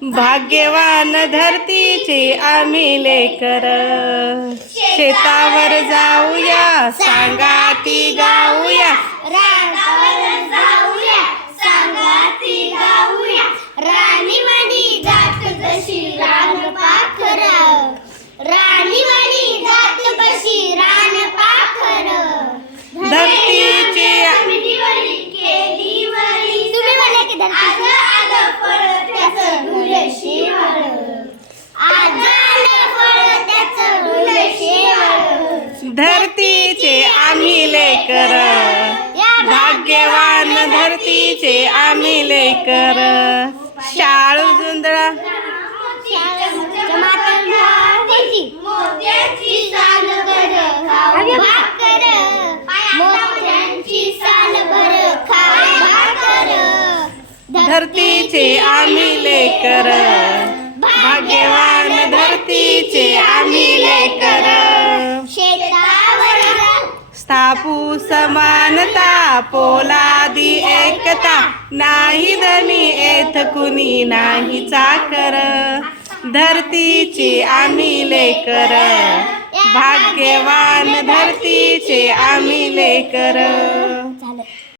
भाग्यवान धरतीचे आम्ही लेकर. शेतावर जाऊया सांगाती गाऊया, रानावर जाऊया सांगाती गाऊया. राणी म्हणी जात जशी रान पाखर, राणी म्हणी जात कशी रान पाखर. धरतीचे केली वरी, तुम्ही म्हणा की धरती आलं फळ त्याचं ढुल शेवाळ, आलं फळ त्याचं ढुल शेवाळ. धरतीचे आम्ही लेकर, भाग्यवान धरतीचे आम्ही लेकर. शाळू जुंधळा मोत्याची साल भर खाऊ भाकर, मोत्याची साल भर खाऊ भाकर. धरतीचे आम्ही लेकर, भाग्यवान धरतीचे आम्ही लेकर. शेतावर स्थापू समानता पोलादी एकता, नाही धनी येथ कुणी नाही चाकर. धरतीचे आम्ही लेकर, भाग्यवान धरतीचे आम्ही लेकर.